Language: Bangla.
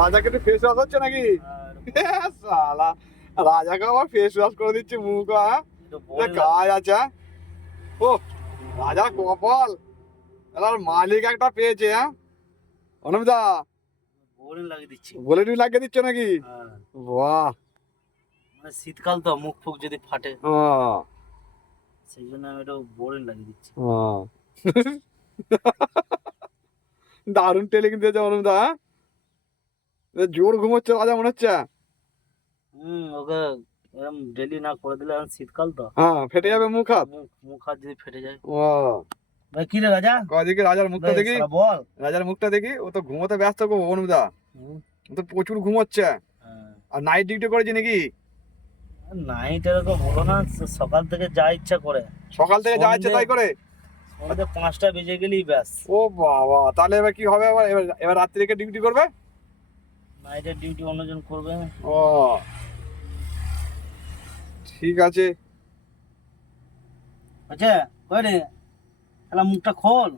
রাজাকে একটু ফেস ওয়াশ হচ্ছে নাকি? শালা রাজাকে আবার ফেস ওয়াশ করে দিচ্ছে মুখ, হ্যাঁ কাজ আছে। ও রাজা কপাল, এবার মালিক একটা পেয়েছে। হ্যাঁ অনুপদা, বোরিং লাগিয়ে দিচ্ছি। বলে তুমি লাগিয়ে দিচ্ছ নাকি? বাহ, মানে শীতকাল তো মুখ ফুক যদি ফাটে ও সেই জন্য আমি এটা বোরিং লাগিয়ে দিচ্ছি। ও দারুণ টেলিং দিয়েছে অনুপদা। হ্যাঁ জোর ঘুমোচ্ছে রাজা মনে হচ্ছে। ওকে এরকম ডেলি না করে দিলে এখন শীতকাল তো হ্যাঁ ফেটে যাবে মুখ হাত। মুখ হাত যদি ফেটে যায়। ও ভাই কি রে রাজা, কদিকে রাজার মুখটা দেখি, শালা বল। রাজার মুখটা দেখি। ও তো ঘুমোতে ব্যস্ত গো অনুপদা, ও তো প্রচুর ঘুমোচ্ছে। আর নাইট ডিউটি করেছে নাকি? নাইট এরকম বলো না, সকাল থেকে যা ইচ্ছা করে। সকাল থেকে যা ইচ্ছে তাই করে? সন্ধ্যে 5টা বেজে গেলেই ব্যাস। ও বাবা, তাহলে এবার কি হবে? এবার এবার এবার রাত্রি থেকে ডিউটি করবে? নাইটের ডিউটি অন্যজন করবে। ও ঠিক আছে। আচ্ছা কই রে, শালা মুখটা খোল।